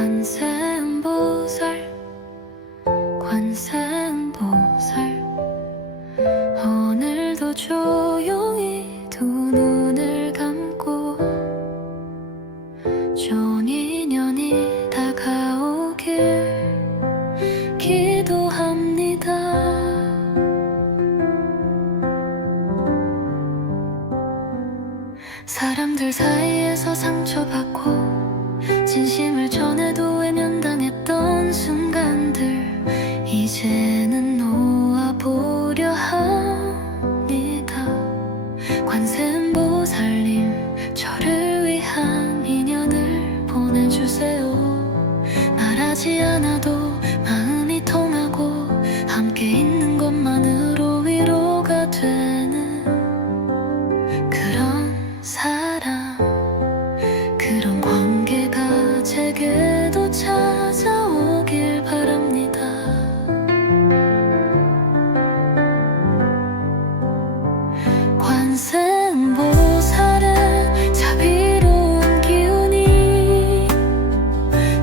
관세음보살 관세음보살 오늘도 조용히 두 눈을 감고 좋은 인연이 다가오길 기도합니다. 사람들 사이에서 상처받고 진심을 전해도 외면당했던 순간들 이제는 놓아보려 합니다. 관세음보살님 저를 위한 인연을 보내주세요. 말하지 않아도 마음이 통하고 함께 있는 것만으로 위로가 되는 그런 사람, 그런 관계가 제게도 찾아오길 바랍니다. 관세음보살의 자비로운 기운이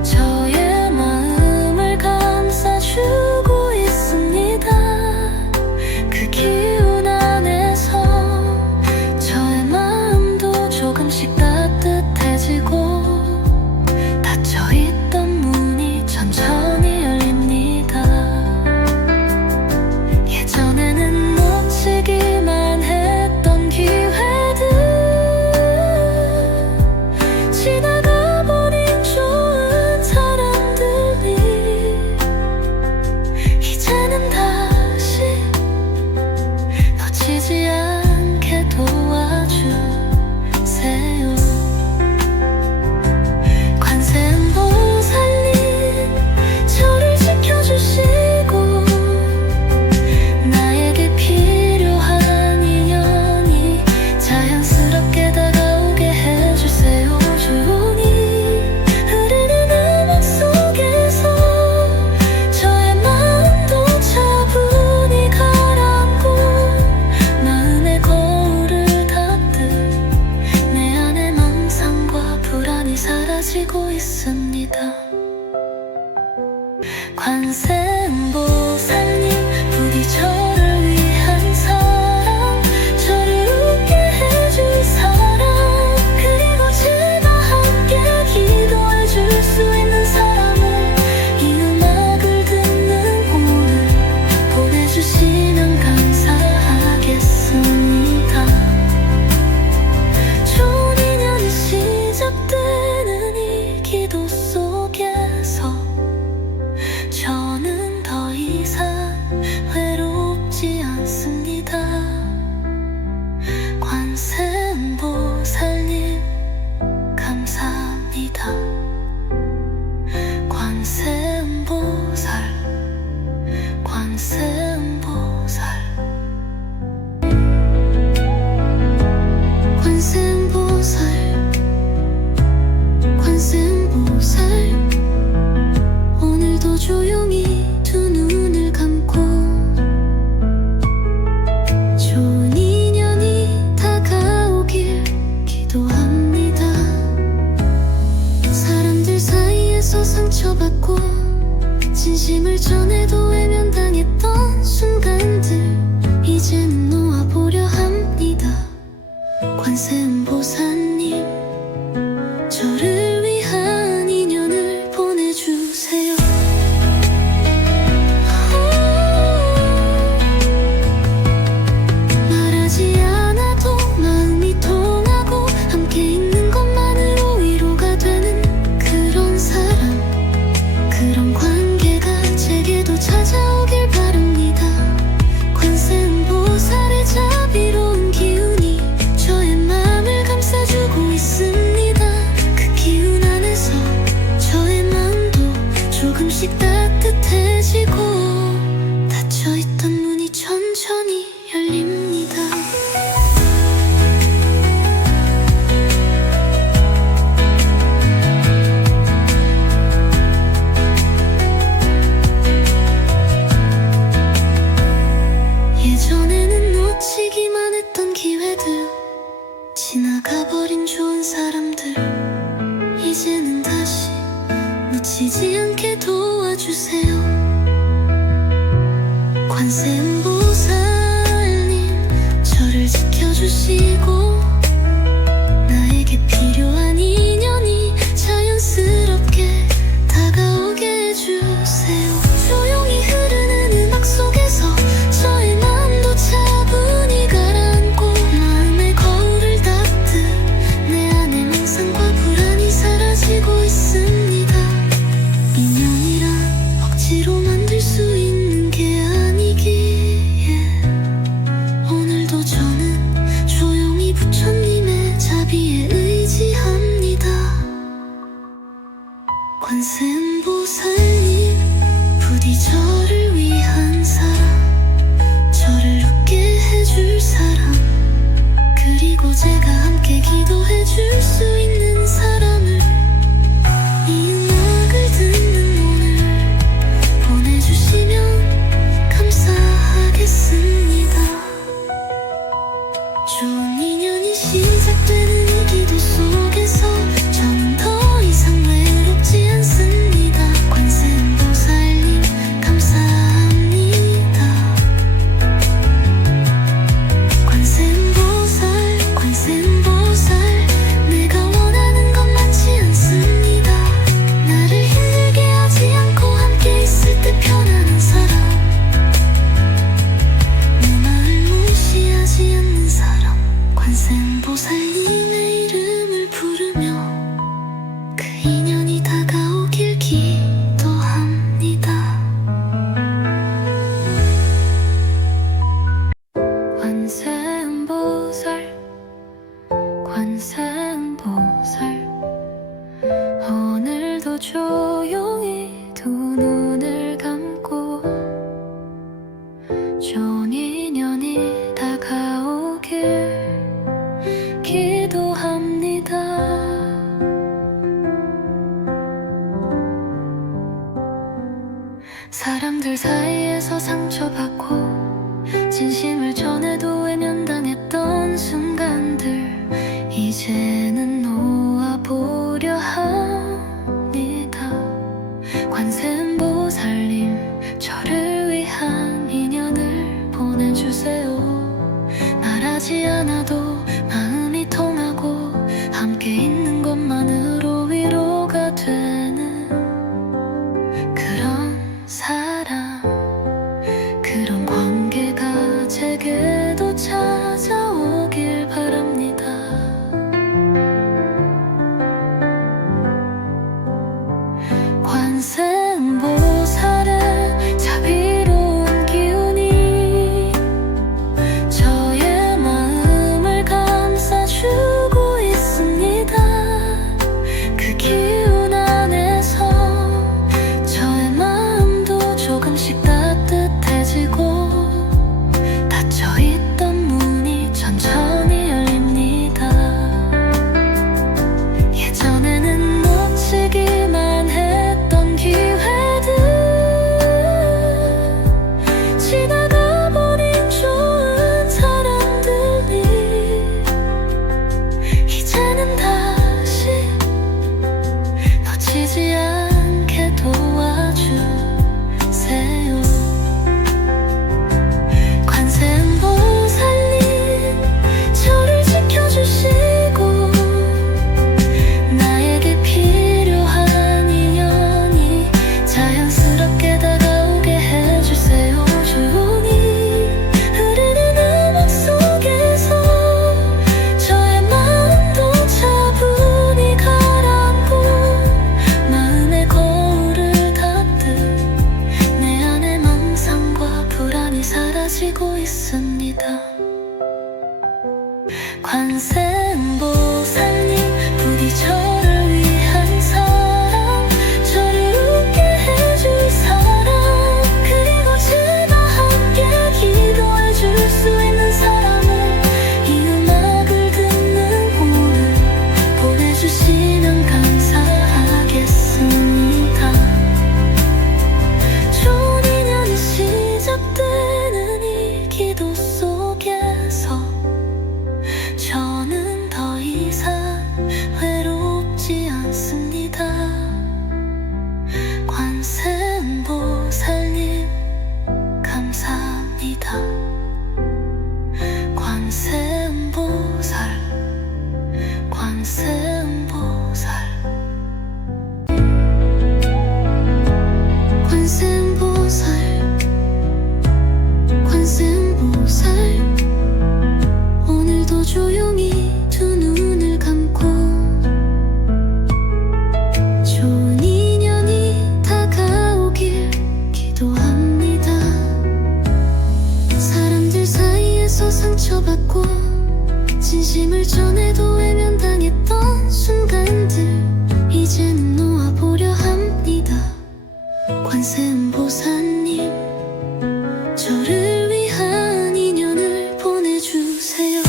저의 마음을 감싸주고 있습니다. 그 기운 안에서 저의 마음도 조금씩 따뜻해지고 닫혀있던 문이 천천히 열립니다. 예전에는 놓치기만 했던 기회들 지나가버린 좋은 사람들이 이제는 다시 놓치지 않게 도와주세요. 관세음보살님 저를 지켜주시고 나에게 필요한 인연이 자연스럽게 다가오게 해주세요. 조용히 흐르는 음악 속에서 저의 마음도 차분히 가라앉고 마음의 거울을 닦듯 내 안의 망상과 불안이 사라지고 있습니다. 관세음보살님 부디 저를 위한 사랑, 저를 웃게 해줄 사람, 그리고 제가 함께 기도해줄 수 있는 사람을 이 음악을 듣는 오늘 보내주시면 감사하겠습니다. 좋은 인연이 시작되는 이 기도 속에서 저는 더 이상 외롭지 않습니다. 관세음보살님 감사합니다. 관세음보살 관세음보살 관세음보살 관세음보살 오늘도 조용히 두 눈을 감고 좋은 인연이 다가오길 기도합니다. 사람들 사이에서 상처받고 진심을 전해도 외면당했던 순간들 이제는 놓아보려 합니다. 관세음보살님 저를 위한 인연을 보내주세요. 말하지 않아도 마음이 통하고 함께 있는 것만으로 위로가 되는 그런 사람, 그런 관계가 제게도 찾아오길 바랍니다. 관세음보살의 자비로운 기운이 저의 마음을 감싸주고 있습니다. 그 기운 안에서 저의 마음도 조금씩 따뜻해지고 닫혀있던 문이 천천히 열립니다. 예전에는 놓치기만 했던 기회들 지나가버린 좋은 사람들 이제는 다시 놓치 빠지지 않게 도와주세요. 관세음보살님 저를 지켜주시고 나에게 필요한 인연이 자연스럽게 다가오게 해주세요. 조용히 흐르는 음악 속에서 저의 마음도 차분히 가라앉고 마음의 거울을 닦듯 내 안의 맹상과 불안이 사라지고 있습니다. 인연이란 억지로 만들 수 있는 게 아니기에 오늘도 저는 조용히 부처님의 자비에 의지합니다. 관세음보살님 부디 저를 위한 사람, 저를 웃게 해줄 사람, 그리고 제가 함께 기도해 줄 수 있는 사람을 이 음악을 듣는 오늘 보내주시면 감사하겠습니다. 좋은 인연이 시작되는 이 기도 속에서 저는 더 이상 외롭지 않습니다. 관세음보살님 감사합니다. 관세음보살 관세음보살 내가 원하는 건 많지 않습니다. 나를 힘들게 하지 않고 함께 있을 때 편안한 사람, 내 마음을 무시하지 않는 사람. 관세음보살님의 이름을 부르며 그 인연이 다가오길 기도합니다. 관세음보살 관세음보살 오늘도 조용히 두 눈을 감고 좋은 인연이 다가오길 기도합니다. 사람들 사이에서 상처받고 진심을 전해도 외면당했던 순간들 이제는 놓아보려 합니다. 관세음보살님 저를 위한 인연을 보내주세요. 말하지 않아도 마음이 통하고 함께 있는 것만으로 위로가 되는 그런 사람, 그런 관계가 제게도 찾아오길 바랍니다. 관세음보살의 자비로운 기운이 저의 마음을 감싸주고 있습니다. 그 기운 안에서 저의 마음도 조금씩 따뜻해지고 닫혀있던 문이 천천히 열립니다. 예전에는 놓치기만 했던 기회 관세음보살님 저를 위한 인연을 보내주세요.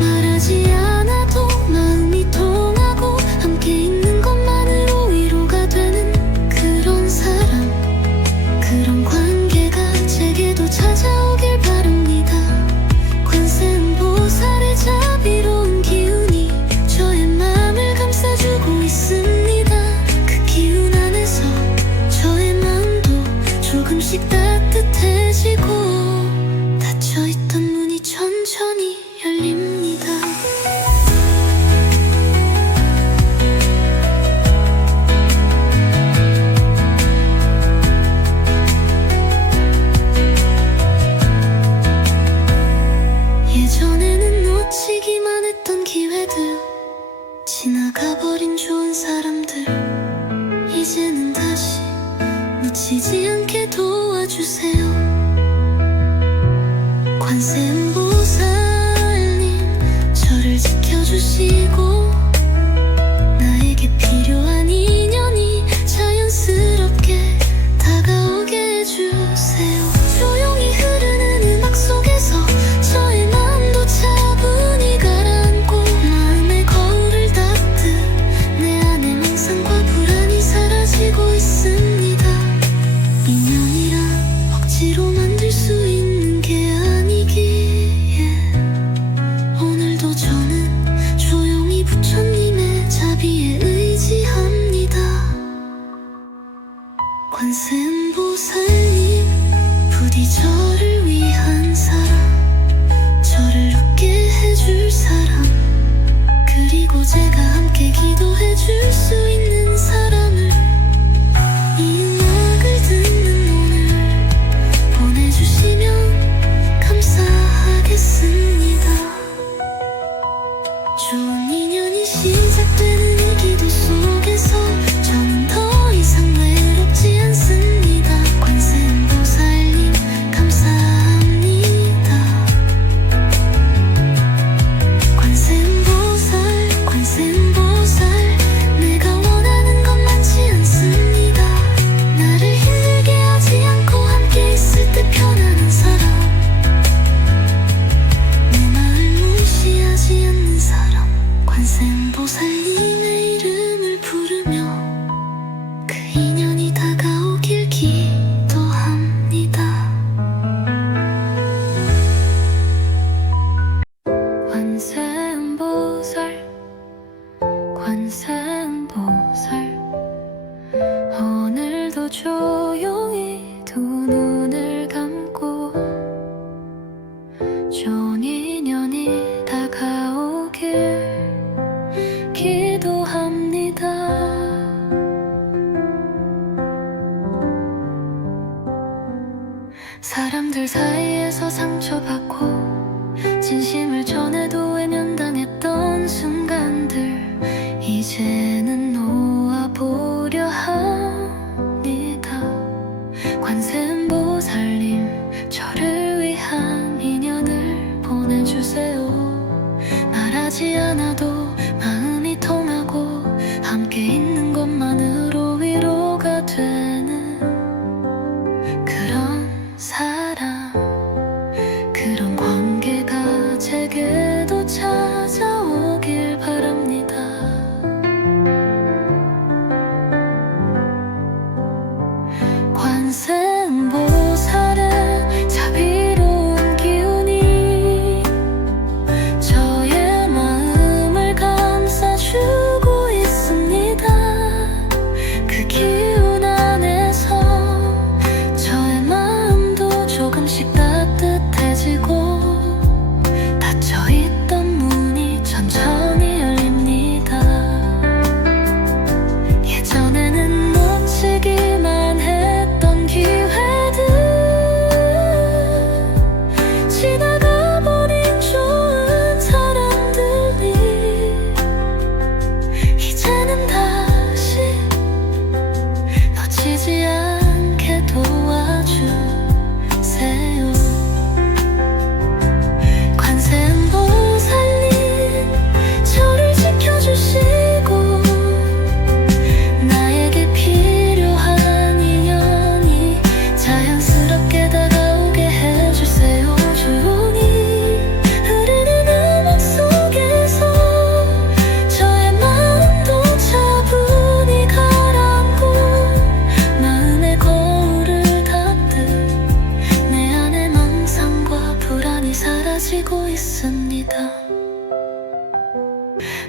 말하지 않아도 마음이 통하고 함께 있는 것만으로 위로가 되는 그런 사람, 그런 관계가 제게도 찾아오길 바랍니다. 관세음보살의 자비로운 기운이 저의 마음을 감싸주고 있습니다. 그 기운 안에서 저의 마음도 조금씩 따뜻해지고 닫혀있던 문이 천천히 열립니다. 예전에는 놓치기만 했던 기회들, 지나가버린 좋은 사람들, 이제는 다시 놓치지 않게 도와주세요. 관세음보살님 저를 지켜주시고 나에게 필요한 인연이 자연스럽게 다가오게 해주세요. 조용히 흐르는 음악 속에서 저의 마음도 차분히 가라앉고 마음의 거울을 닦듯 내 안의 맹상과 불안이 사라지고 있습니다. 인연이란 억지로 만들 수 있는 게 아니기에 오늘도 저는 조용히 부처님의 자비에 의지합니다. 관세음보살님 부디 저를 위한 사람, 저를 웃게 해줄 사람, 그리고 제가 함께 기도해줄 수 있는 사람을 이 음악을 듣는 오늘 보내주시면 감사하겠습니다. 좋은 인연이 시작되는 이 기도 속에서 저는 더 이상 외롭지 않습니다. 관세음보살님 감사합니다. 관세음보살, 관세음보살 내가 원하는 건 많지 않습니다. 나를 힘들게 하지 않고 함께 있을 때 편안한 사람, 내 마음을 무시하지 않는 사람, 관세음보살님의 이름을 부르며 그 인연이 다가오길 기도합니다. 관세음보살, 관세음보살 오늘도 조용히 두 눈을 감고 좋은 인연이 다가오길 기도합니다. 사람들 사이에서 상처받고 진심을 전해도 외면당했던 순간들 이제는 놓아보려 합니다. 관세음보살님 저를 위한 인연을 보내주세요. 말하지 않아도 마음이 통하고 함께 있는 것만으로 위로가 되는 그런 사람, 그런 관계가 제게도 찾아오길 바랍니다. 관세음보살의 자비로운 기운이 저의 마음을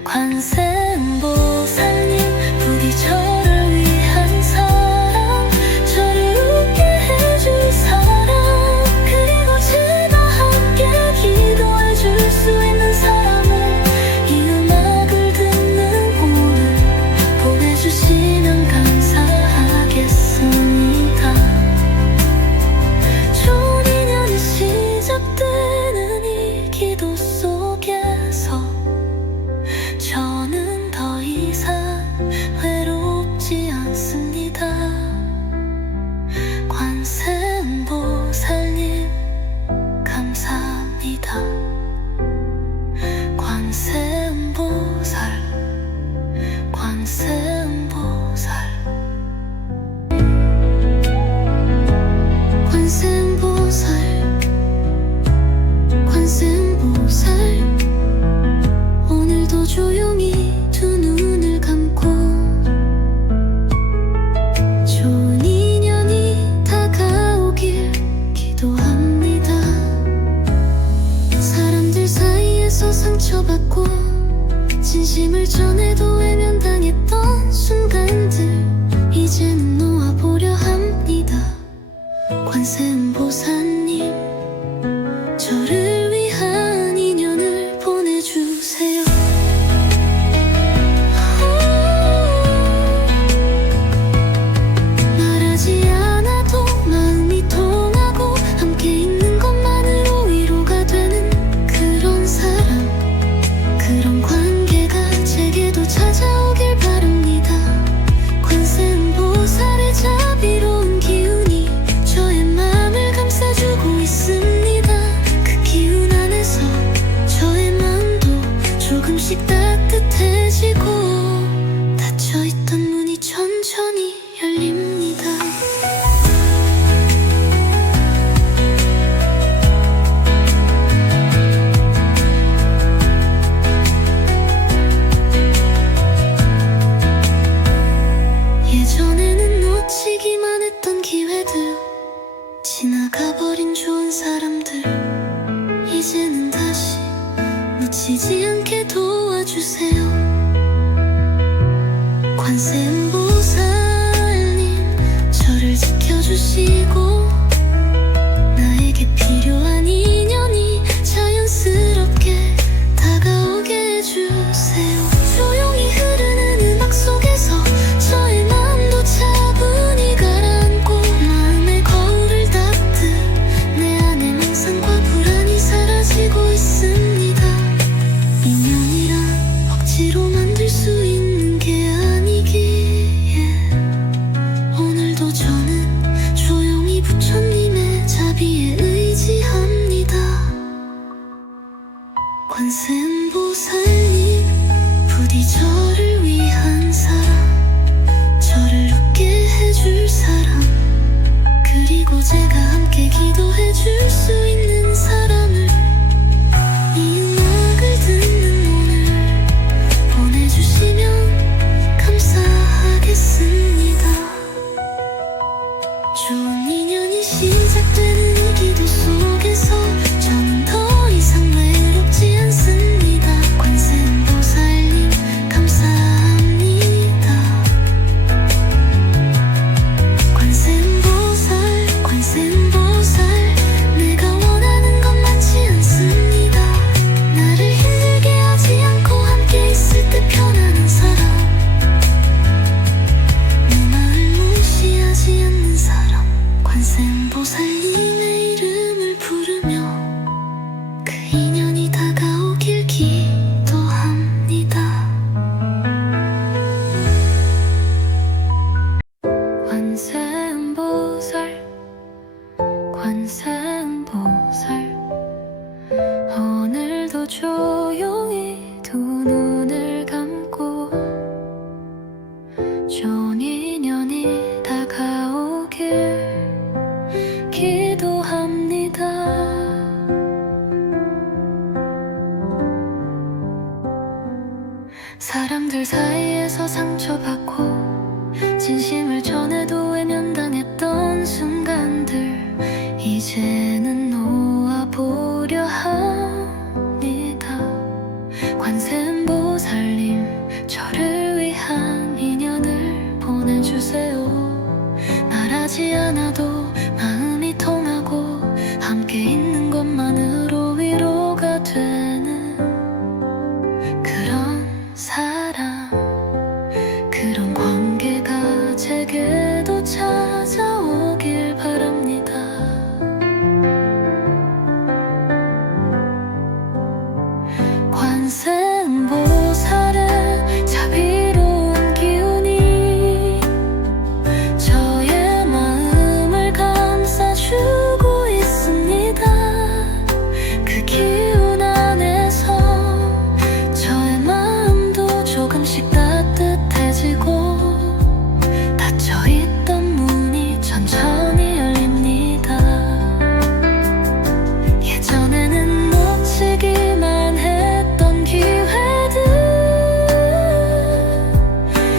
관세음보살님 부디 저를 위한 사람, 저를 웃게 해줄 사람, 그리고 제가 함께 기도해줄 수 있는 사람을 이 음악을 듣는 오늘 보내주시면 감사하겠습니다. 좋은 인연이 시작되는 이 기도 속에서 저는 더 이상 외롭지 않습니다. 관세음보살님 감사합니다. 관세음보살, 관세음보살, 관세음보살, 관세음보살. 오늘도 조용히 두 눈을 감고 좋은 인연이 다가오길 기도합니다. 사람들 사이에서 상처받고 진심을 전해도 외면당했던 순간들 이제는 놓아보려 합니다. 관세음보살님 저를 위한 인연을 보내주세요. 말하지 않아도 마음이 통하고 함께 있는 것만으로 위로가 되는 그런 사람, 그런 관계가 제게도 찾아오길 바랍니다. 관세음보살의 자비로운 기운이 저의 마음을 감싸주고 있습니다. 그 기운 안에서 저의 마음도 조금씩 따뜻해지고 닫혀있던 문이 천천히 열립니다. 예전에는 놓치기만 했던 기회들, 지나가버린 좋은 사람들, 이제는 다시 놓치지 않게 도와주세요. 관세음보살님 저를 지켜주시고 나에게 필요한 인연이 자연스럽게 다가오게 해주세요. 조용히 흐르는 음악 속에서 저의 마음도 차분히 가라앉고 마음의 거울을 닦듯 내 안의 망상과 불안이 사라지고 있습니다. 인연이란 억지로 만들 수 있는 게 아니기에 오늘도 저는 조용히 부처님의 자비에 의지합니다. 관세음보살님 부디 저를 위한 사람, 저를 웃게 해줄 사람, 그리고 제가 함께 기도해줄 수 있는 사람을 이 음악을 듣는 오늘 보내주시면 감사하겠습니다. 좋은 인연이 시작되는 이 기도 속에서 저는 더 이상 외롭지 않습니다. 관세음보살님 감사합니다. 관세음보살, 관세음보살, 내가 원하는 건 많지 않습니다. 나를 힘들게 하지 않고 함께 있을 때 편안한 사람, 내 마음을 무시하지 않는 사람. 관세음보살님의 이름을 부르며 그 인연이 다가오길 기도합니다. 관세음보살, 관세음보살, 오늘도 조용히 두 눈을 감고 좋은 인연이 다가오길 기도합니다. 사람들 사이에서 상처받고 진심을 전해도 외면당했던 순간들 이제는 놓아보려 합니다. 관세음보살님 보살님 저를 위한 인연을 보내주세요. 말하지 않아도 마음이 통하고 함께 있는 것만으로 위로가 되는 그런 사람, 그런 관계가 제게도 찾아오길 바랍니다. 관세음보살의 자비로운 기운이 저의 마음을 감싸주고 있습니다. 그 기운 안에서 저의 마음도 조금씩 따뜻해지고 닫혀있던 문이 천천히 열립니다. 예전에는 놓치기만 했던 기회들,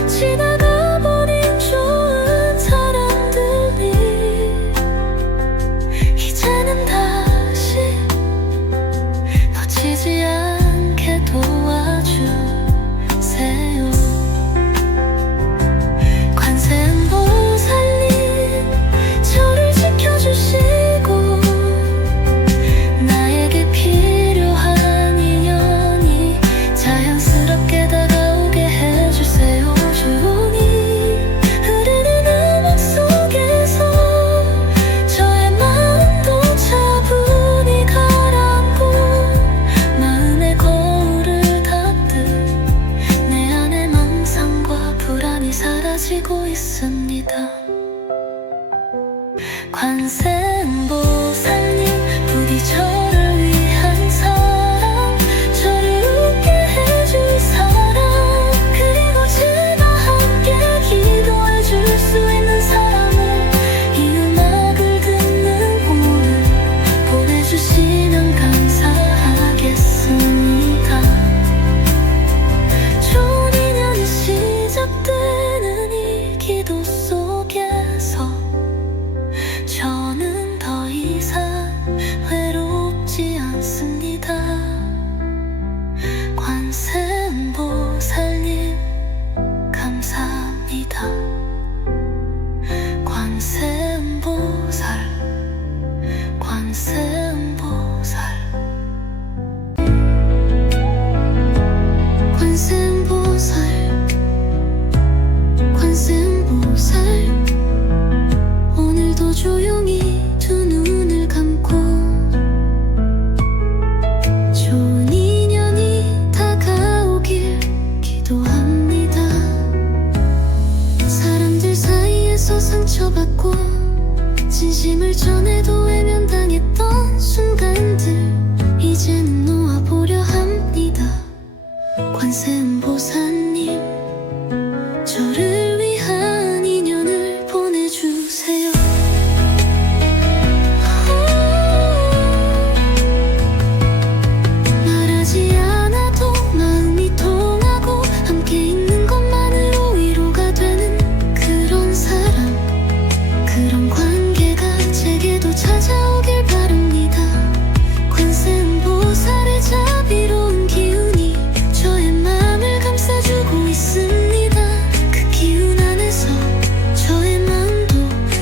지나가버린 좋은 사람들이 이제는 다시 놓치지 않게 도와주세요. 관세음보살님 저를 지켜주시고 나에게 필요한 인연이 자연스럽게 다가오게 해주세요. 조용히 흐르는 음악 속에서 저의 마음도 차분히 가라앉고 마음의 거울을 닫듯 내 안의 망상과 불안이 사라지고 있습니다. 관세음보살님 부디 저를 위한 사랑, 저를 웃게 해줄 사람, 그리고 제가 함께 기도해줄 수 있는 사람을 이 음악을 듣는 오늘 보내주시면 감사하겠습니다. 좋은 인연이 시작되는 이 기도 속에서 저는 더 이상 외롭지 않습니다. 관세음보살님 감사합니다. 관세음보살, 관세음보살. 관세음보살, 관세음보살. 오늘도 조용히 두 눈을 감고 좋은 인연이 다가오길 기도합니다. 사람들 사이에서 상처받고 진심을 전해도 외면당했던 순간들 이제는 놓아보려 합니다. 관세음보살님 저를 위한 인연을 보내주세요. 말하지 않아도 마음이 통하고 함께 있는 것만으로 위로가 되는 그런 사람, 그런 관계가 제게도 찾아오길 바랍니다. 관세음보살의 자비로운 기운이 저의 마음을 감싸주고 있습니다. 그 기운 안에서 저의 마음도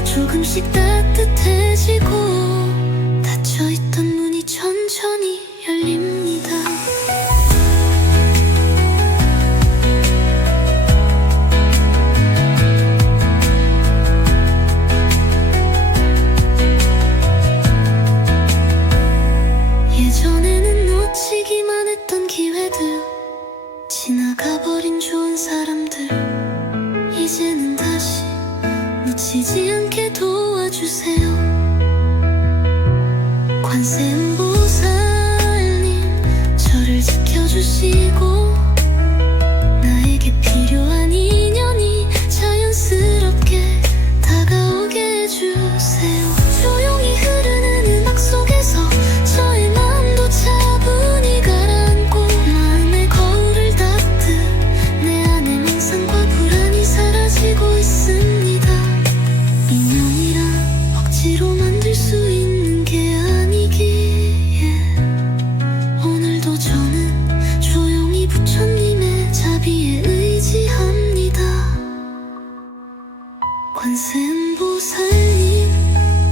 조금씩 따뜻해지고 닫혀있던 문이 천천히 열립니다. 예전에는 놓치기만 했던 기회들, 지나가버린 좋은 사람들 이제는 다시 놓치지 않게 도와주세요. 관세음보살님 저를 지켜주시고 나에게 필요한 인연이 자연스럽게 다가오게 해주세요. 조용히 흐르는 음악 속에서 저의 마음도 차분히 가라앉고 마음의 거울을 닫듯 내 안의 망상과 불안이 사라지고 있습니다. 인연이란 억지로 만들 수 있는 게 아니기에 오늘도 저는 조용히 관세음보살님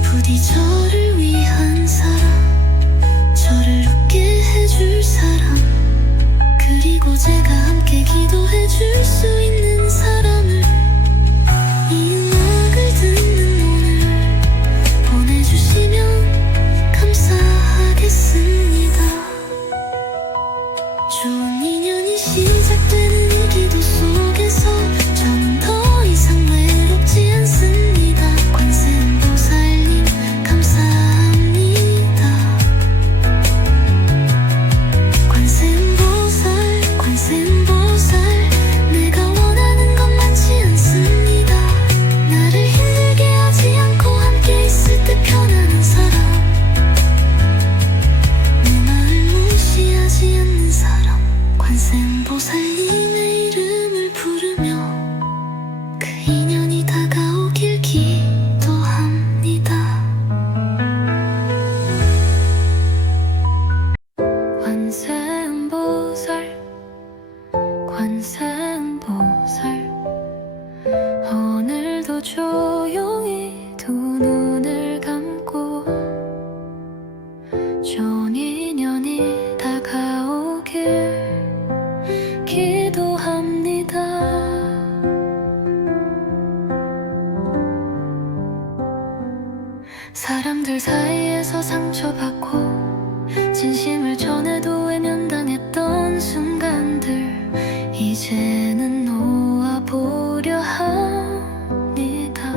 부디 저를 위한 사람, 저를 웃게 해줄 사람, 그리고 제가 함께 기도해 줄 수 있는 사람을 이 음악을 듣는 오늘 보내주시면 감사하겠습니다. 좋은 인연이 시작되는 이 기도 속에서 저는 더 이상 외롭지 않습니다. 관세음보살님 감사합니다. 관세음보살 관세음보살 내가 원하는 건 많지 않습니다. 나를 힘들게 하지 않고 함께 있을 때 편안한 사람, 내 마음을 무시하지 않는 사람, 관세음보살님의 이름을 부르며 그 인연이 다가오길 기도합니다. 관세음보살 관세음보살 오늘도 조용히 두 눈을 감고 좋은 인연이 다가오길 기도합니다. 사람들 사이에서 상처받고 진심을 전해도 외면당했던 순간들 이제는 놓아보려 합니다.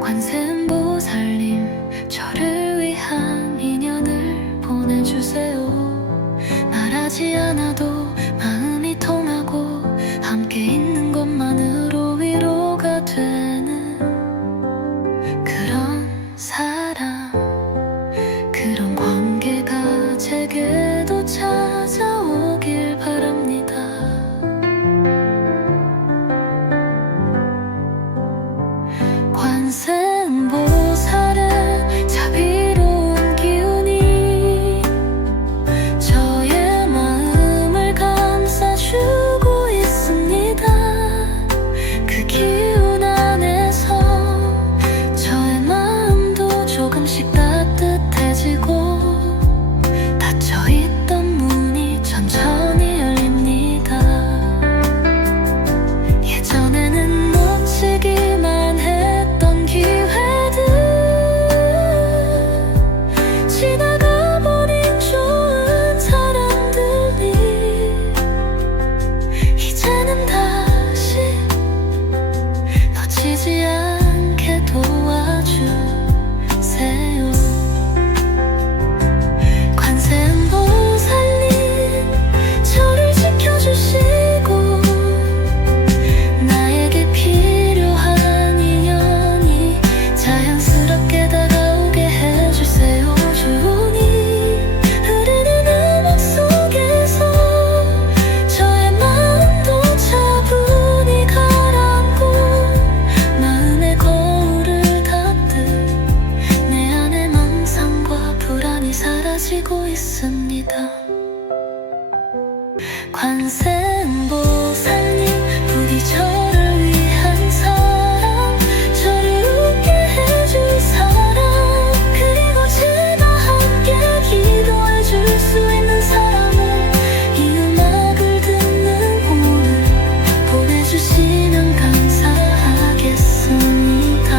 관세음보살님 저를 위한 인연을 보내주세요. 말하지 않아도 마음이 통하고 함께 있는 것만으로 위로가 되는 그런 사람, 그런 관계가 제게도 찾아오길 바랍니다. 관세음보살의 자비로운 기운이 저의 마음을 감싸주고 있습니다. 그 기운 안에서 저의 마음도 조금씩 따뜻해지고 닫혀있던 문이 천천히 열립니다. 예전에는 놓치기만 했던 기회들, 지나가버린 좋은 사람들이 이제는 다시 놓치지 않게 도와주세요. 관세음보살님 저를 지켜주시고 나에게 필요한 인연이 자연스럽게 다가오게 해주세요. 조용히 흐르는 음악 속에서 저의 마음도 차분히 가라앉고 마음의 거울을 닦듯 내 안의 망상과 불안이 사라지고 있습니다. 관세음보살님 부디 저를 위한 사람, 저를 웃게 해줄 사람, 그리고 제가 함께 기도해 줄 수 있는 사람을 이 음악을 듣는 오늘 보내주시면 감사하겠습니다.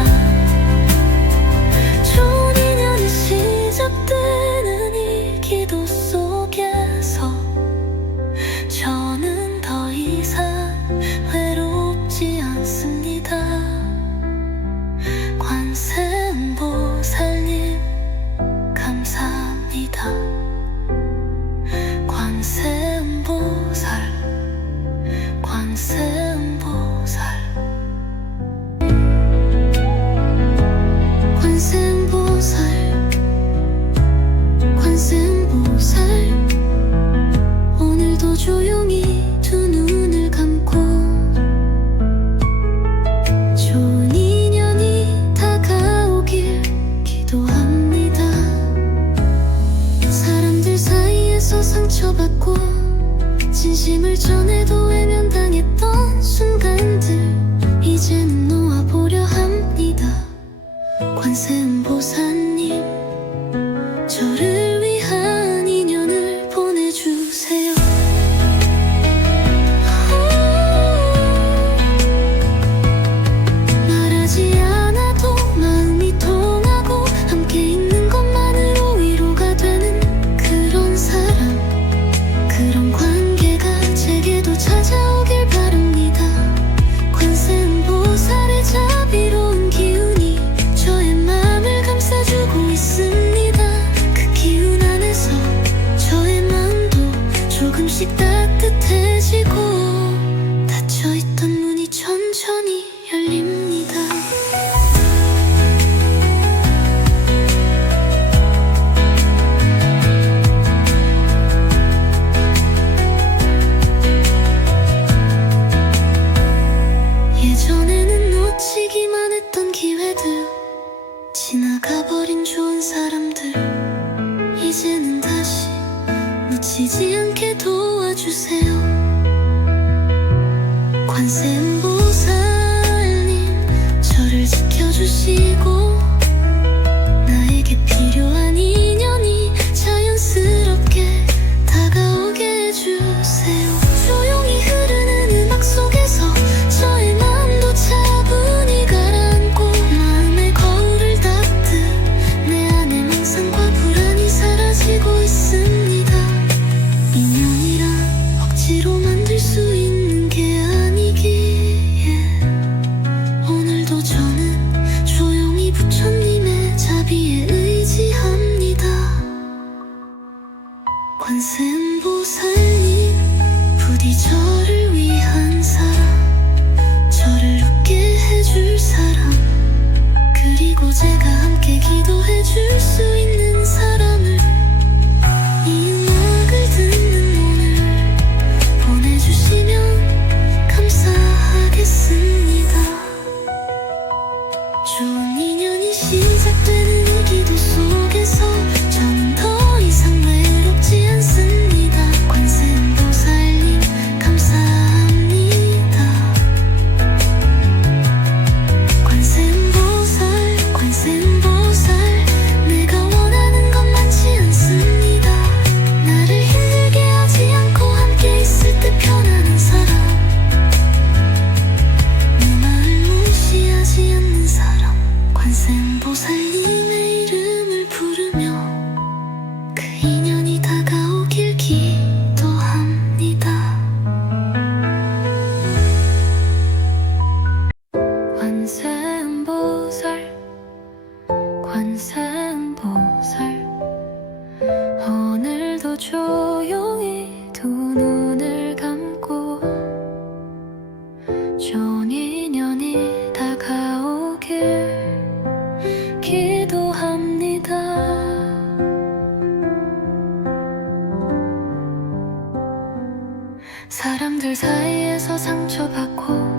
좋은 인연이 시작되는 이 기도 속에서 저는 더 이상 외롭지 않습니다. 관세음보살님 감사합니다. 관세음보살 관세음보살 관세음보살 관세음보살 오늘도 조용히 두 눈을 감고 좋은 인연이 다가오길 기도합니다. 사람들 사이에서 상처받고 진심을 전해도 외면당했던 순간들 이제는 놓아보려 함 관세음보살님 저를 위한 인연을 보내주세요. 말하지 않아도 마음이 통하고 함께 있는 것만으로 위로가 되는 그런 사람, 그런 관계가 제게도 찾아오길 바랍니다. 관세음보살의 자비로운 기운이 저의 마음을 감싸주고 있습니다. 그 기운 안에서 저의 마음도 조금씩 따뜻해지고 닫혀있던 문이 천천히 열립니다. 예전에는 놓치기만 했던 기회들, 지나가버린 좋은 사람들, 이제는 다시 놓치지 않게 도와주세요. 관세음보살님 저를 지켜주시고 나에게 필요한 인연이 자연스럽게 다가오게 해주세요. 조용히 흐르는 음악 속에서 저의 마음도 차분히 가라앉고 마음의 거울을 닦듯 내 안의 망상과 불안이 사라지고 있습니다. 인연이란 억지로 만들 수 있는 게 아니기에 오늘도 저는 조용히 부처님의 자비에 의지합니다. 관세음보살님 부디 저를 위한 사람, 저를 웃게 해줄 사람, 그리고 제가 함께 기도해줄 수 있는 사람을 이 음악을 듣는 오늘 보내주시면 감사하겠습니다. 좋은 인연이 시작되는 이 기도 속에서 저는 더 이상 외롭지 않습니다. 관세음보살님 감사합니다. 관세음보살 내가 원하는 건 많지 않습니다. 나를 힘들게 하지 않고 함께 있을 때 편안한 사람, 내 마음을 무시하지 않는 사람, 관세음보살님의 이름을 부르며 그 인연이 다가오길 기도합니다. 관세음보살 오늘도 조용히 두 눈을 감고 좋은 인연이 다가오길 기도합니다. 사람들 사이에서 상처받고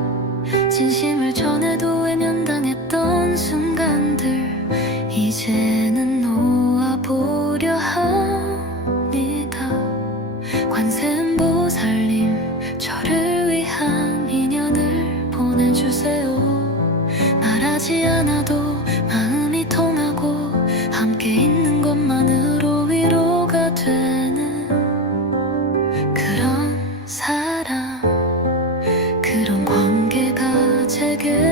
진심을 전해도 외면당했던 순간들 이제는 놓아보려 합니다. 관세음보살님 저를 위한 인연을 보내주세요. 말하지 않아도 마음이 통하고 함께 있는 것만으로 위로가 되는 그런 사람, 그런 관계가 제게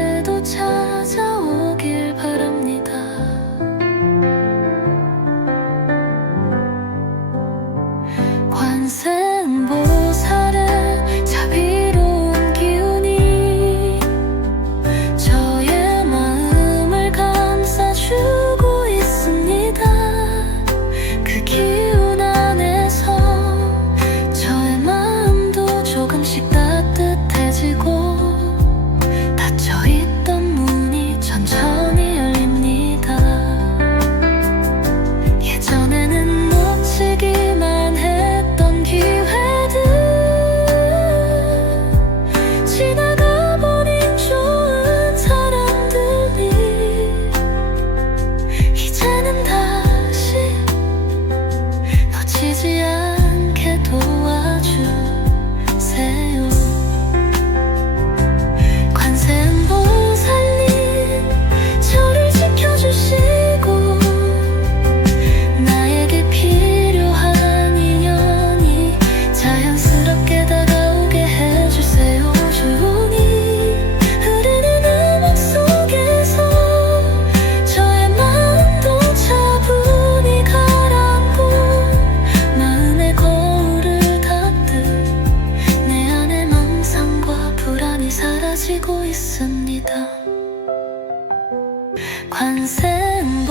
사라지고 있습니다. 관세음보살님,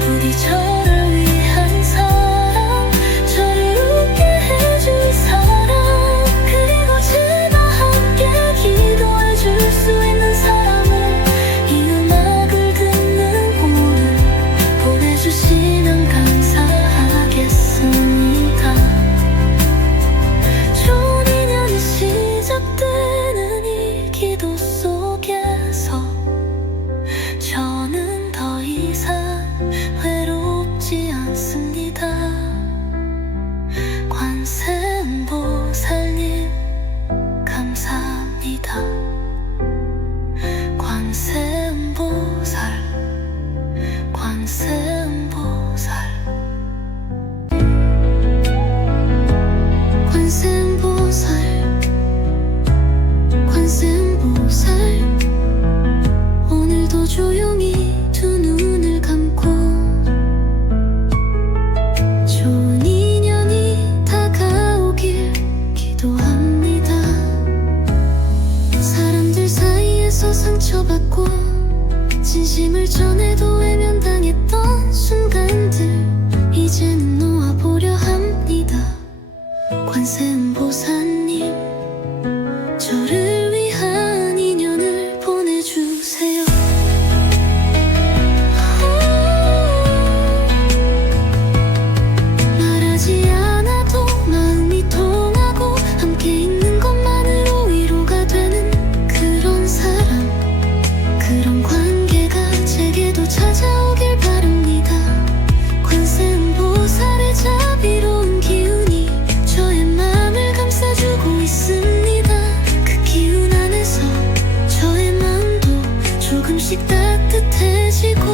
부디 저를 위한 사람, 저를 웃게 해줄 사람, 그리고 제가 함께 기도해줄 수 있는 사람을 이 음악을 듣는 오늘 보내주시면 감사하겠습니다. 좋은 인연이 시작되는 이 기도 속에서 저는 더 이상 외롭지 않습니다. 관세음보살님 감사합니다. 관세음보살, 관세음보살, 관세음보살, 관세음보살, 오늘도 조용히 두 눈을 감고 좋은 인연이 다가오길 기도합니다. 사람들 사이에서 상처받고 진심을 전해도 외면당했던 순간들 이제는 놓아보려 합니다. 관세음보살님, 저를 위한 인연을 보내주세요. 말하지 않아도 마음이 통하고 함께 있는 것만으로 위로가 되는 그런 사람, 그런 관계가 제게도 찾아오길 바랍니다. 관세음보살의 자비로운 기운이 저의 마음을 감싸주고 있습니다. 그 기운 안에서 저의 마음도 조금씩 따뜻해지고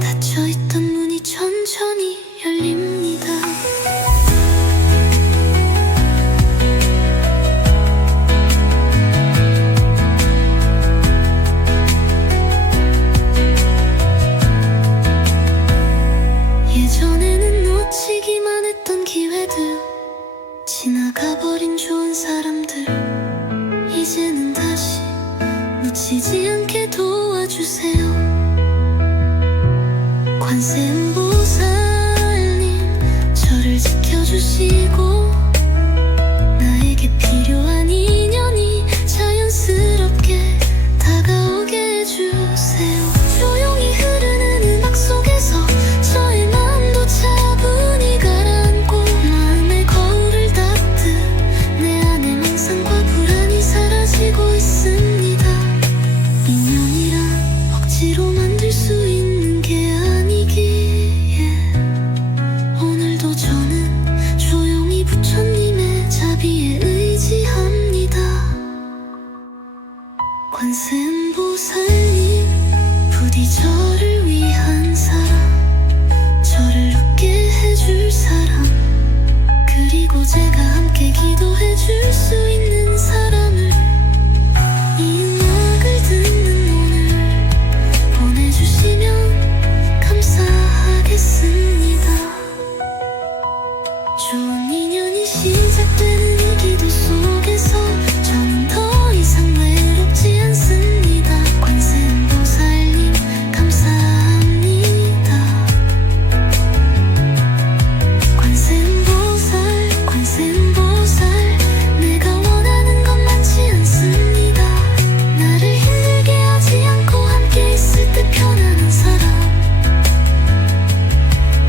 닫혀있던 문이 천천히 열립니다. 예전에는 놓치기만 했던 기회들, 지나가버린 좋은 사람들, 이제는 다시 놓치지 않게 도와주세요. 관세음보살님, 저를 지켜주시고 나에게 필요한 인연이 자연스럽게 다가오게 해주세요. 조용히 흐르는 음악 속에서 저의 마음도 차분히 가라앉고 마음의 거울을 닦듯 내 안의 망상과 불안이 사라지고 있습니다. 인연이란 억지로 만들 수 있는 게 아니기에 오늘도 저는 조용히 부처님의 자비에 의지합니다. 관세음보살님, 부디 저를 위한 사람, 저를 웃게 해줄 사람, 그리고 제가 함께 기도해줄 수 있는 사람을 이 음악을 듣는 오늘 보내주시면 감사하겠습니다. 좋은 인연이 시작되는 이 기도 속에서 저는 더 이상 외롭지 않습니다. 관세음보살님 감사합니다. 관세음보살, 관세음보살, 내가 원하는 건 많지 않습니다. 나를 힘들게 하지 않고 함께 있을 때 편안한 사람,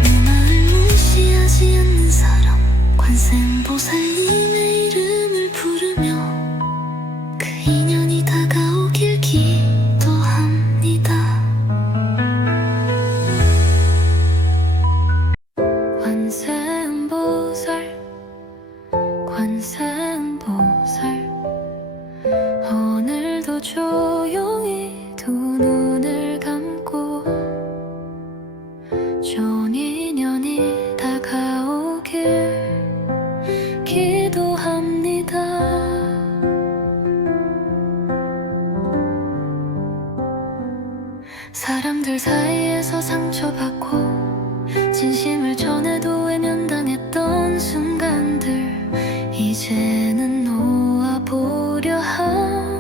내 마음을 무시하지 않는 사람. 관세음보살님의 이름을 부르며 그 인연이 다가오길 기도합니다. 관세음보살, 관세음보살, 오늘도 조용히 두 눈을 감고 좋은 인연이 다가오길 기도합니다. 사람들 사이에서 상처받고 진심을 전해도 외면당했던 순간들 이제는 놓아보려 합니다.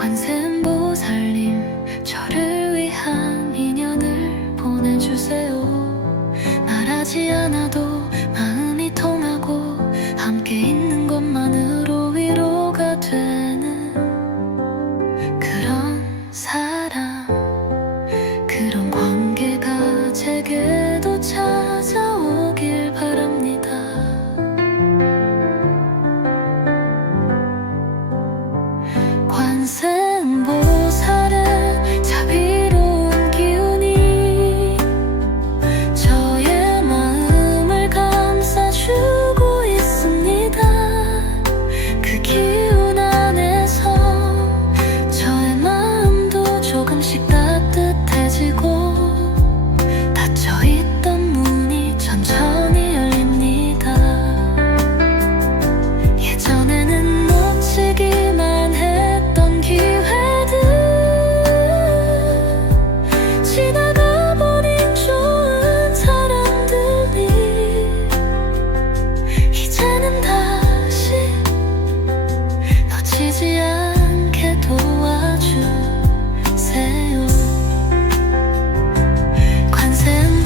관세음보살님 저를 위한 인연을 보내주세요. 말하지 않아도 마음이 통하고 함께 있는 것만으로 위로가 되는 그런 사람, 그런 관계가 제게도 찾아오길 바랍니다. 관세음보살의 자비로운 기운이 저의 마음을 감싸주고 있습니다. 그 기운 안에서 저의 마음도 조금씩 따뜻해지고 닫혀있던 문이 천천히 열립니다. 예전에는 놓치기만 했던 기회들, 지나가버린 좋은 사람들이 이제는 다시 놓치지 않게 도와주세요. 관세음보살님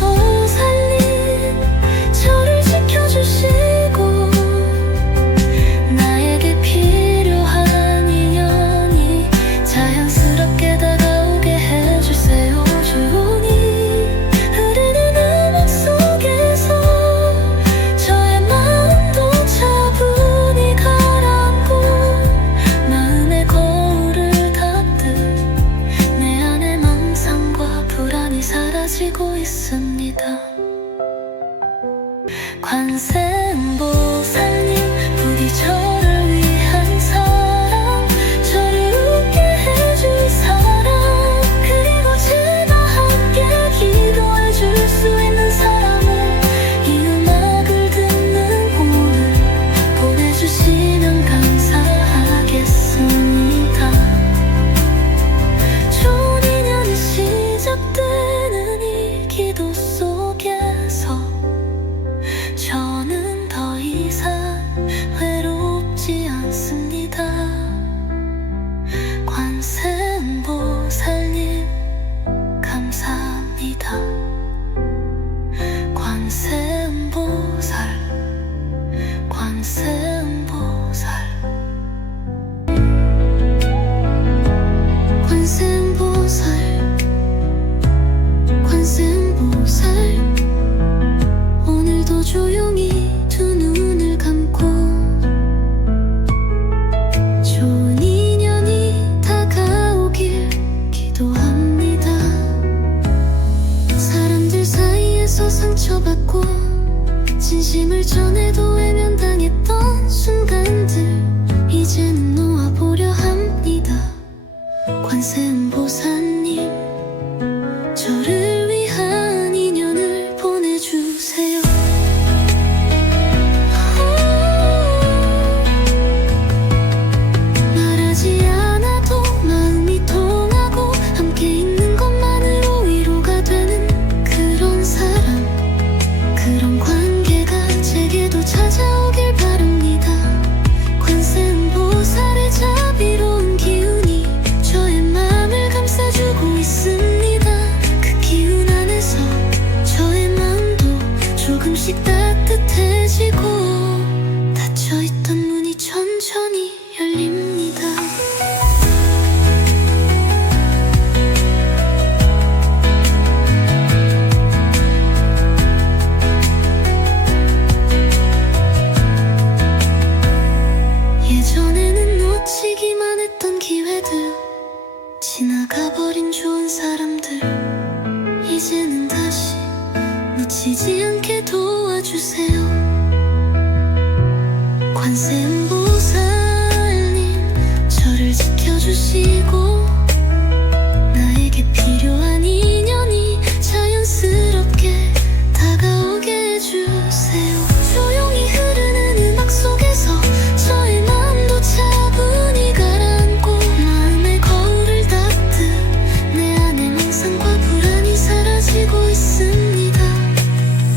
저를 지켜주시고 나에게 필요한 인연이 자연스럽게 다가오게 해주세요. 조용히 흐르는 음악 속에서 저의 마음도 차분히 가라앉고 마음의 거울을 닫듯 내 안의 망상과 불안이 사라지고 있습니다. 관세음보살님 부디 저를 위한 사람, 저를 웃게 해줄 사람, 그리고 제가 함께 기도해줄 수 있는 사람을 이 음악을 듣는 오늘 보내주시면 감사하겠습니다. 좋은 인연이 시작되는 이 기도 속에서 저는 더 이상 외롭지 않습니다. 관세음보살님 감사합니다. 관세음보살, 관세음보살. 관세음보살, 관세음보살. 오늘도 조용히 두 눈을 감고 좋은 인연이 다가오길 기도합니다. 사람들 사이에서 상처받고 진심을 전해도 외면당했던 순간들 이제는 놓아보려 합니다. 관세음보살님 저를 위한 인연을 보내주세요. 말하지 않아도 마음이 통하고 함께 있는 것만으로 위로가 되는 그런 사람, 그런 관계가 제게도 찾아오길 바랍니다. 관세음보살의 자비로운 기운이 저의 마음을 감싸주고 있습니다. 그 기운 안에서 저의 마음도 조금씩 따뜻해지고 닫혀있던 문이 천천히 열립니다. 예전에는 놓치기만 했던 기회들, 지나가버린 좋은 사람들 이제는 다시 놓치지 않게 도와주세요. 관세음보살님 저를 지켜주시고 나에게 필요한 인연이 자연스럽게 다가오게 해주세요. 조용히 흐르는 음악 속에서 저의 마음도 차분히 가라앉고 마음의 거울을 닫듯 내 안의 망상과 불안이 사라지고 있습니다.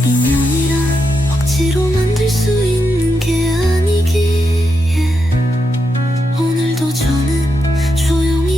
인연이란 억지로 만들 수 있는 게 아니기에 오늘도 저는 조용히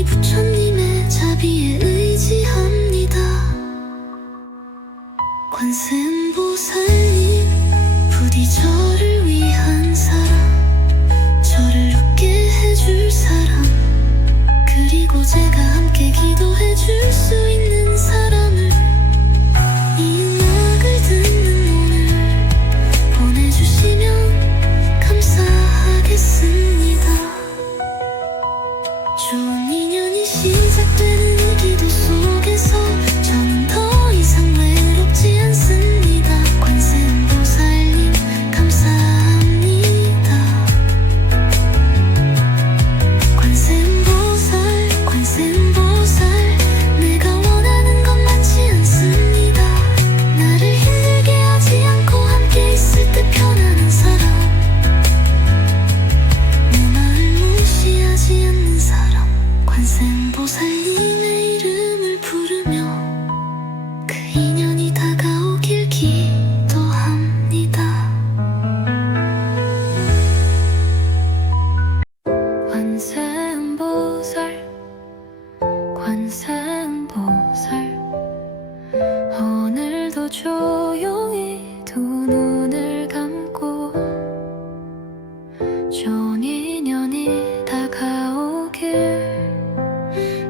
좋은 인연이 다가오길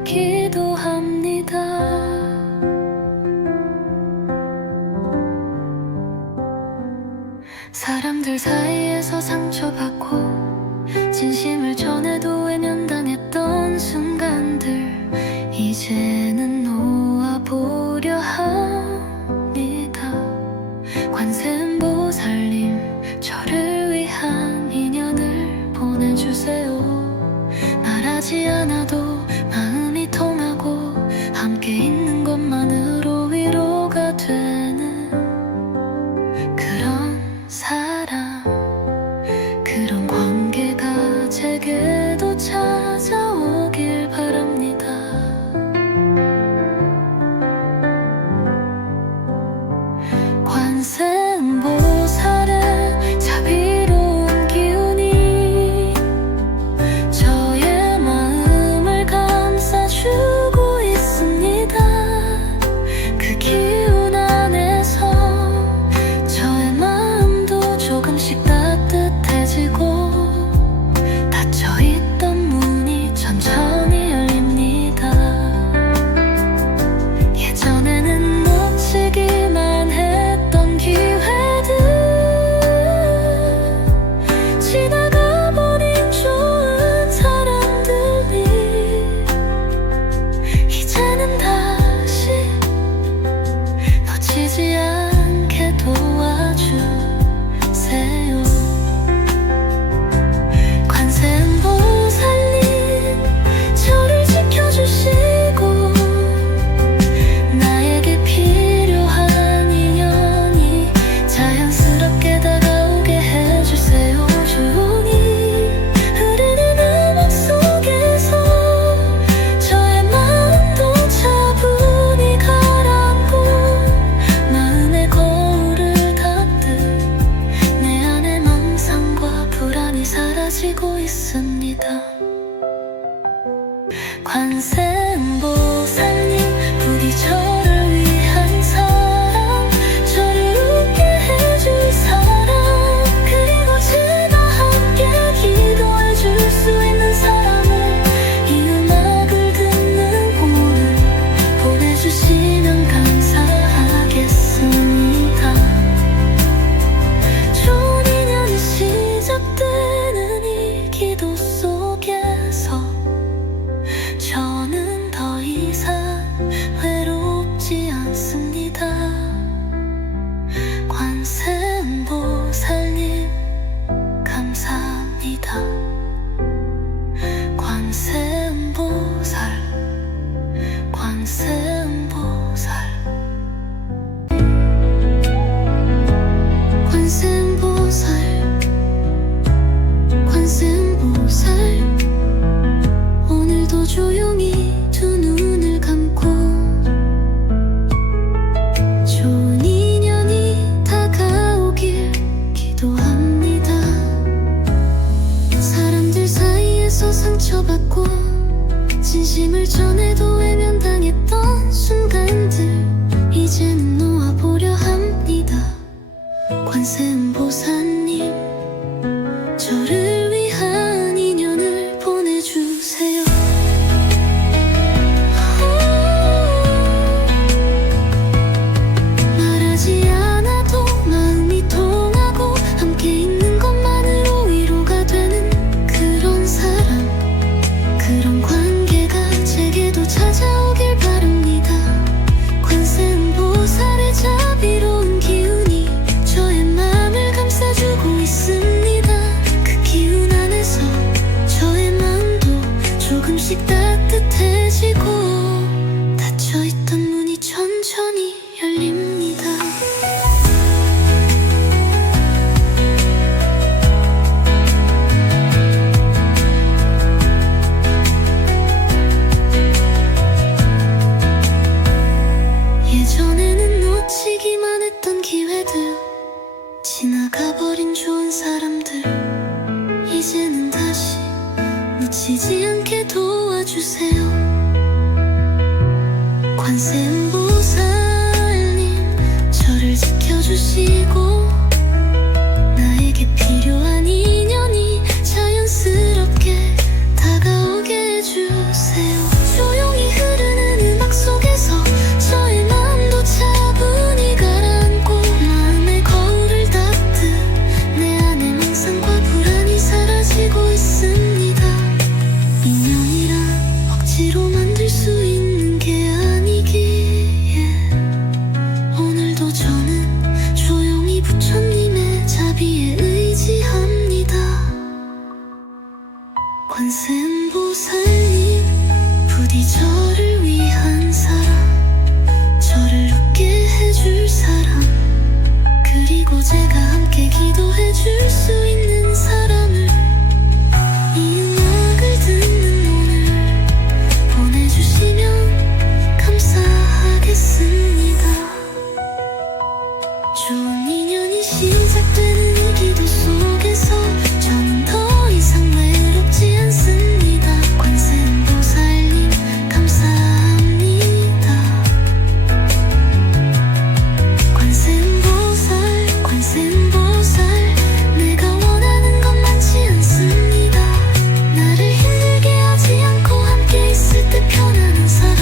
기도합니다. 사람들 사이에서 상처받고 진심을 전해도 외면당했던 순간들 이제는 놓아보려 합니다. 관세음보살님 저를 위한 인연을 보내주세요. 말하지 않아도 마음이 통하고 함께 있는 것만으로 위로가 되는 그런 사람, 그런 관계가 제게도 찾아오길 바랍니다. 관세음보살의 자비로운 기운이 저의 마음을 감싸주고 있습니다. 그 기운 안에서 저의 마음도 조금씩 따뜻해지고 닫혀있던 문이 천천히 열립니다. 예전에는 놓치기만 했던 기회들, 지나가버린 좋은 사람들이 이제는 다시 놓치지 않게 도와주세요. 관세음보살님 저를 지켜주시고 나에게 필요한 인연이 자연스럽게 다가오게 해주세요. 조용히 흐르는 음악 속에서 저의 마음도 차분히 가라앉고 마음의 거울을 닦듯 내 안의 멍상과 불안이 사라지고 있습니다. 관세음보살님 부디 저를 위한 사람, 저를 웃게 해줄 사람, 그리고 제가 함께 기도해줄 수 있는 사람을 이 음악을 듣는 오늘 보내주시면 감사하겠습니다. 좋은 인연이 시작되는 이 기도 속에서 저는 더 이상 외롭지 않습니다. 관세음보살님 감사합니다. 관세음보살, 관세음보살, 관세음보살, 관세음보살. 오늘도 조용히 두 눈을 감고 좋은 인연이 다가오길 기도합니다. 사람들 사이에서 상처받고 진심을 전해도 외면당했던 순간들 이제는 놓아보려 합니다. 관세음보살님 저를 위한 인연을 보내주세요. 말하지 않아도 마음이 통하고 함께 있는 것만으로 위로가 되는 그런 사람, 그런 관계가 제게도 찾아오길 바랍니다. 관세음보살의 자비로운 기운이 저의 마음을 감싸주고 있습니다. 그 기운 안에서 저의 마음도 조금씩 따뜻해지고 닫혀있던 문이 천천히 열립니다. 예전에는 놓치기만 했던 기회들, 지나가버린 좋은 사람들 이제는 다시 놓치지 않게 도와주세요. 관세음보살님 저를 지켜주시고 나에게 필요한 인연이 관세음보살님 부디 저를 위한 사람, 저를 웃게 해줄 사람, 그리고 제가 함께 기도해 줄 수 있는 사람을 이 음악을 듣는 오늘 보내주시면 감사하겠습니다. 좋은 인연이 시작되는 이 기도 속에서 저는 더 이상 외롭지 않습니다. 관세음보살님 감사합니다. 관세음보살, 관세음보살, 내가 원하는 건 많지 않습니다. 나를 힘들게 하지 않고 함께 있을 때 편안한 사람,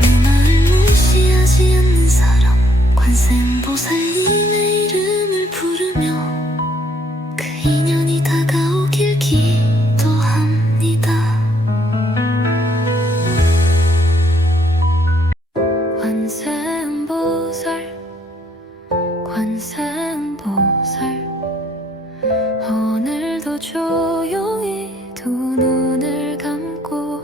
내 마을 무시하지 않는 사람. 관세음보살님의 이름을 부르며 그 인연이 다가오길 기도합니다. 관세음보살, 관세음보살, 오늘도 조용히 두 눈을 감고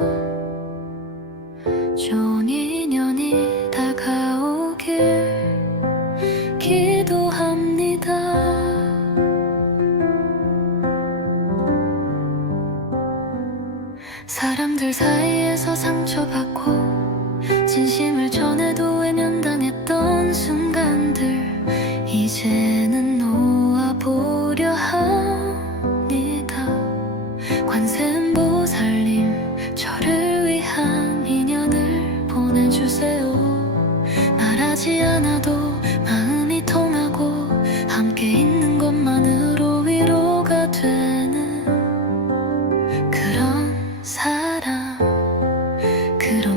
좋은 인연이 다가오길 기도합니다. 사람들 사이에서 상처받고 진심을 전해도 외면당했던 순간들 이제는 놓아보려 합니다. 관세음보살님 저를 위한 인연을 보내주세요. 말하지 않아도 마음이 통하고 함께 있는 것만으로 위로가 되는 그런 사람, 그런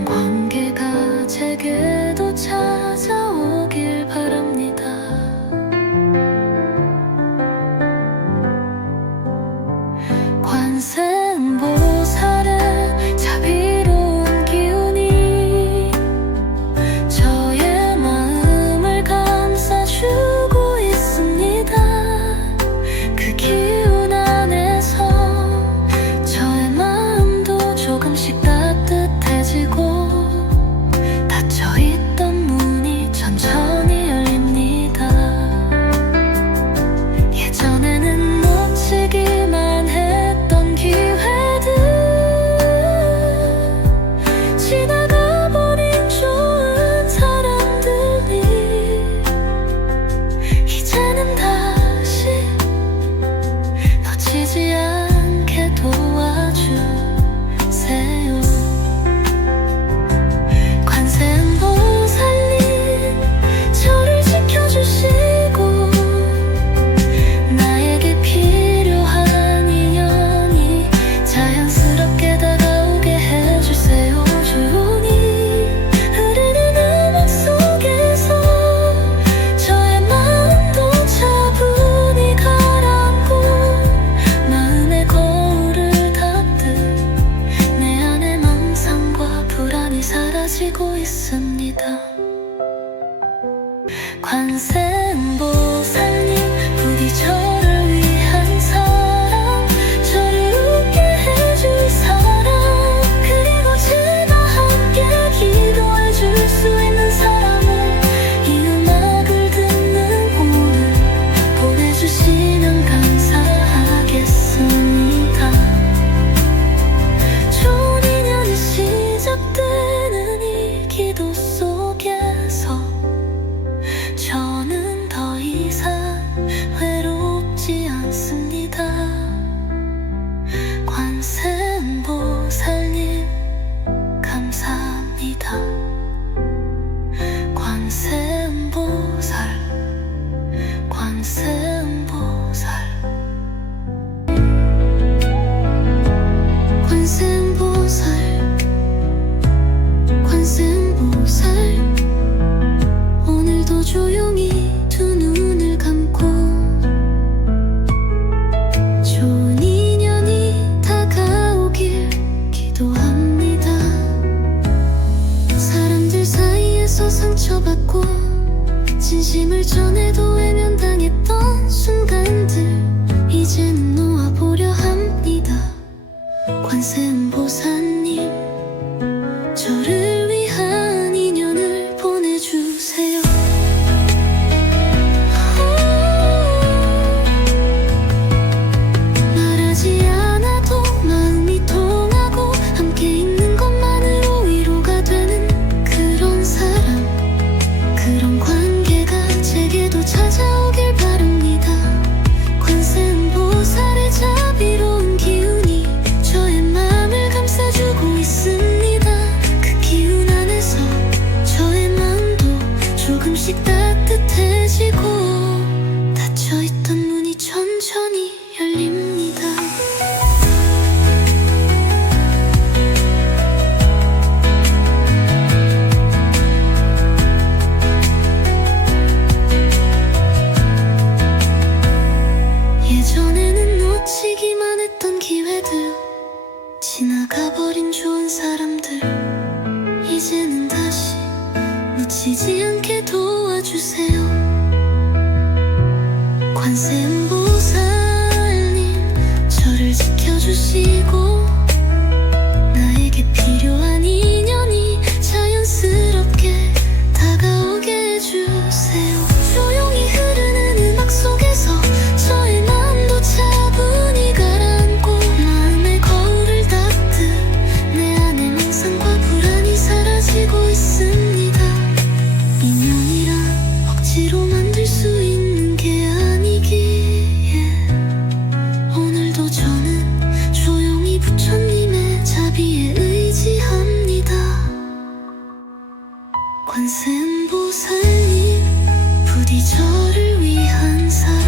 관세음보살님 저를 위한 인연을 보내주세요. 말하지 않아도 마음이 통하고 함께 있는 것만으로 위로가 되는 그런 사람, 그런 관계가 제게도 찾아오길 바랍니다. 관세음보살의 자비로운 기운이 저의 마음을 감싸주고 있습니다. 그 기운 안에서 저의 마음도 조금씩 따뜻해지고 닫혀있던 문이 천천히 열립니다. 예전에는 놓치기만 했던 기회들, 지나가버린 좋은 사람들, 이제는 다시 놓치지 않게 도와주세요. 관세음보살님 저를 지켜주시고 나에게 필요한 인연이 자연스럽게 다가오게 해주세요. 조용히 흐르는 음악 속에서 저의 마음도 차분히 가라앉고 마음의 거울을 닦듯 내 안의 망상과 불안이 사라지고 있습니다. 인연이란 억지로 만들 수 있는 게 아니기에 오늘도 저는 조용히 부처님의 자비에 의지합니다. 관세음보살님 부디 저를 위한 사람,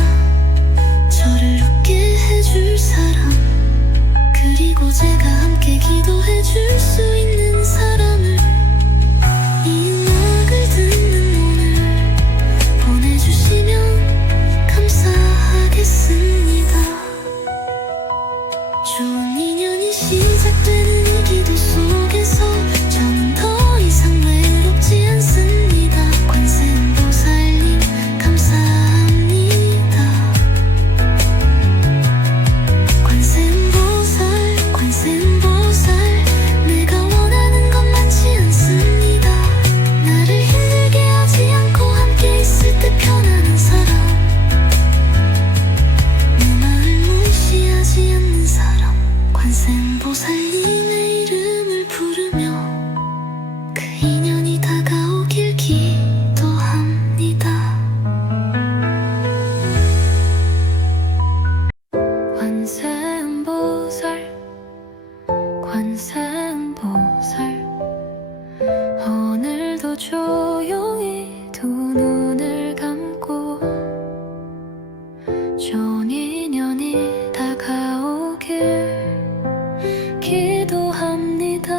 저를 웃게 해줄 사람, 그리고 제가 함께 기도해줄 수 있는 사람을 이 음악을 듣는 오늘 보내주시면 감사하겠습니다. 좋은 인연이 시작되는 이 기도 속에서 저는 더 이상 외롭지 않습니다. 관세음보살님 감사합니다. 관세음보살 내가 원하는 건 많지 않습니다. 나를 힘들게 하지 않고 함께 있을 때 편안한 사람, 내 마음을 무시하지 않는 사람. 관세음보살님의 이름을 부르며 그 인연이 다가오길 기도합니다. 관세음보살 오늘도 조용히 두 눈을 감고 좋은 인연이 다가오길 기도합니다.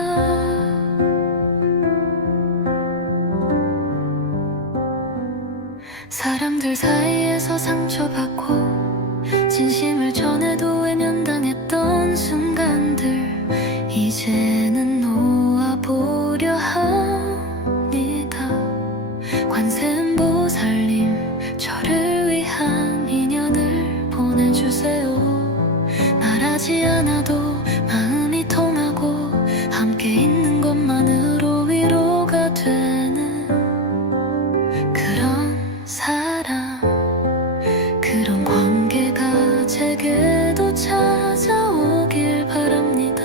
사람들 사이에서 상처받고 진심을 전해도 외면당했던 순간들 이제는 놓아보려 합니다. 관세음보살님 저를 위한 인연을 보내주세요. 말하지 않아도 마음이 통하고 함께 있는 것만으로 위로가 되는 그런 사람, 그런 관계가 제게도 찾아오길 바랍니다.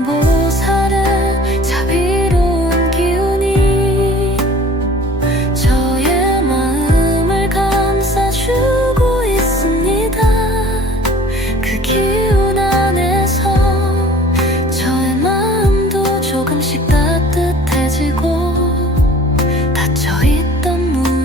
관세음보살의 자비로운 기운이 저의 마음을 감싸주고 있습니다. 그 기운 안에서 저의 마음도 조금씩 따뜻해지고 닫혀있던 문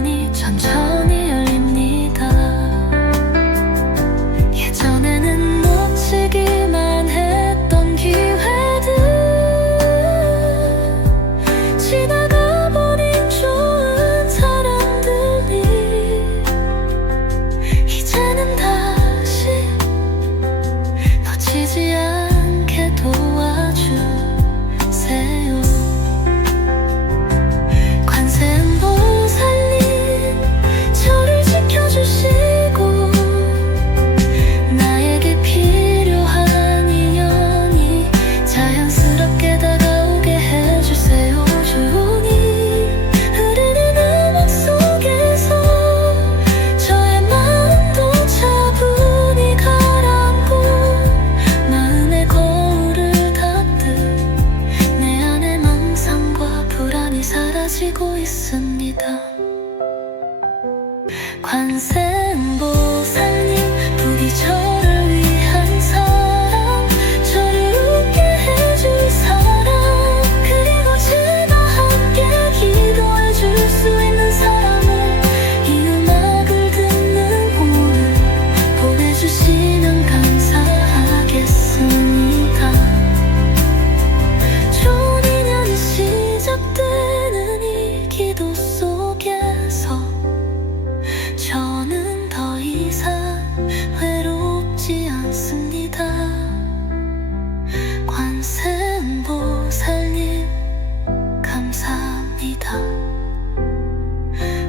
살고 있습니다. 관세음보살님, 부디 저를 위한 사랑, 저를 웃게 해줄 사람, 그리고 제가 함께 기도해줄 수 있는 사람을 이 음악을 듣는 오늘 보내주시면 감사하겠습니다. 좋은 인연이 시작되는 이 기도 속에서 저는 더 이상 외롭지 않습니다. 관세음보살님 감사합니다.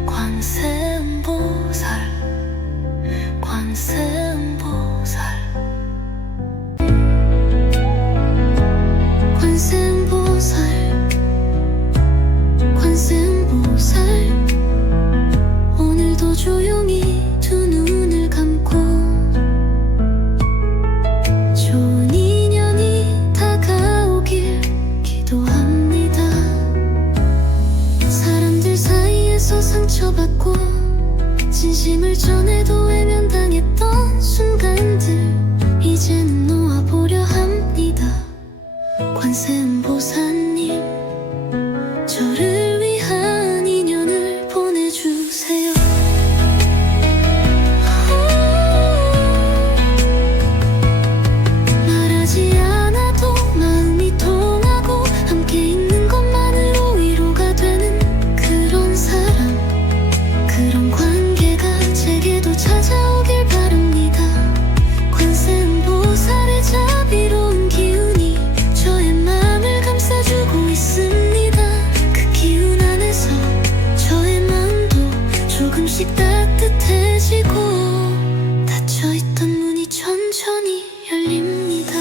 관세음보살, 관세음보살, 관세음보살, 관세음보살, 오늘도 조용히 두 눈을 감고 좋은 인연이 다가오길 기도합니다. 사람들 사이에서 상처받고 진심을 전해도 외면당했던 순간들 이제는 놓아보려 합니다. 관세음보살님, 저를 위한 인연을 보내주세요. 말하지 않아도 마음이 통하고 함께 있는 것만으로 위로가 되는 그런 사람, 그런 관계가 제게도 찾아오길 바랍니다. 관세음보살의 자비로운 기운이 저의 마음을 감싸주고 있습니다. 그 기운 안에서 저의 마음도 조금씩 따뜻해지고 닫혀있던 문이 천천히 열립니다.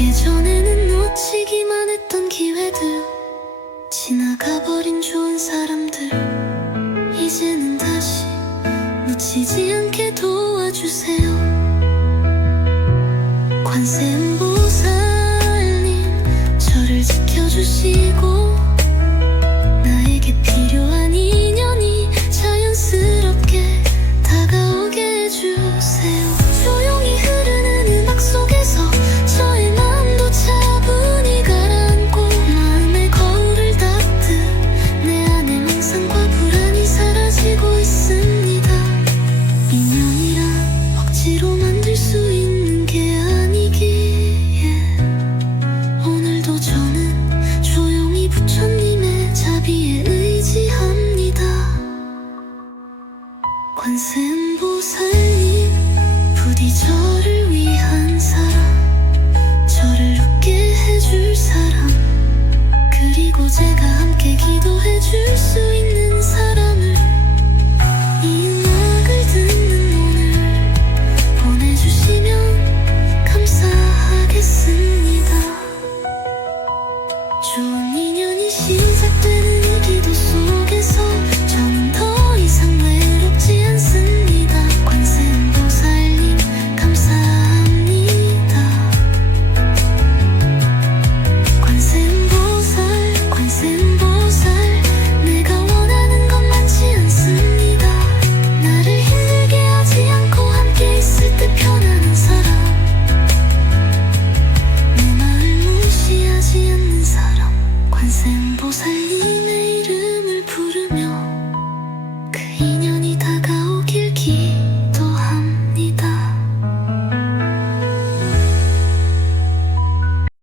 예전에는 놓치기만 했던 기회들, 지나가버린 좋은 사람들, 이제는 다시 놓치지 않게 도와주세요. 관세음보살님, 저를 지켜주시고 나에게 필요한 인연이 자연스럽게 다가오게 해주세요. 조용히 흐르는 음악 속에서 저의 마음도 차분히 가라앉고 마음의 거울을 닦듯 내 안의 맹상과 불안이 사라지고 있습니다. 인연이란 억지로 만들 수 있는 게 아니기에 오늘도 저는 조용히 부처님의 자비에 의지합니다. 관세음보살님, 부디 저를 위한 사람, 저를 웃게 해줄 사람, 그리고 제가 함께 기도해줄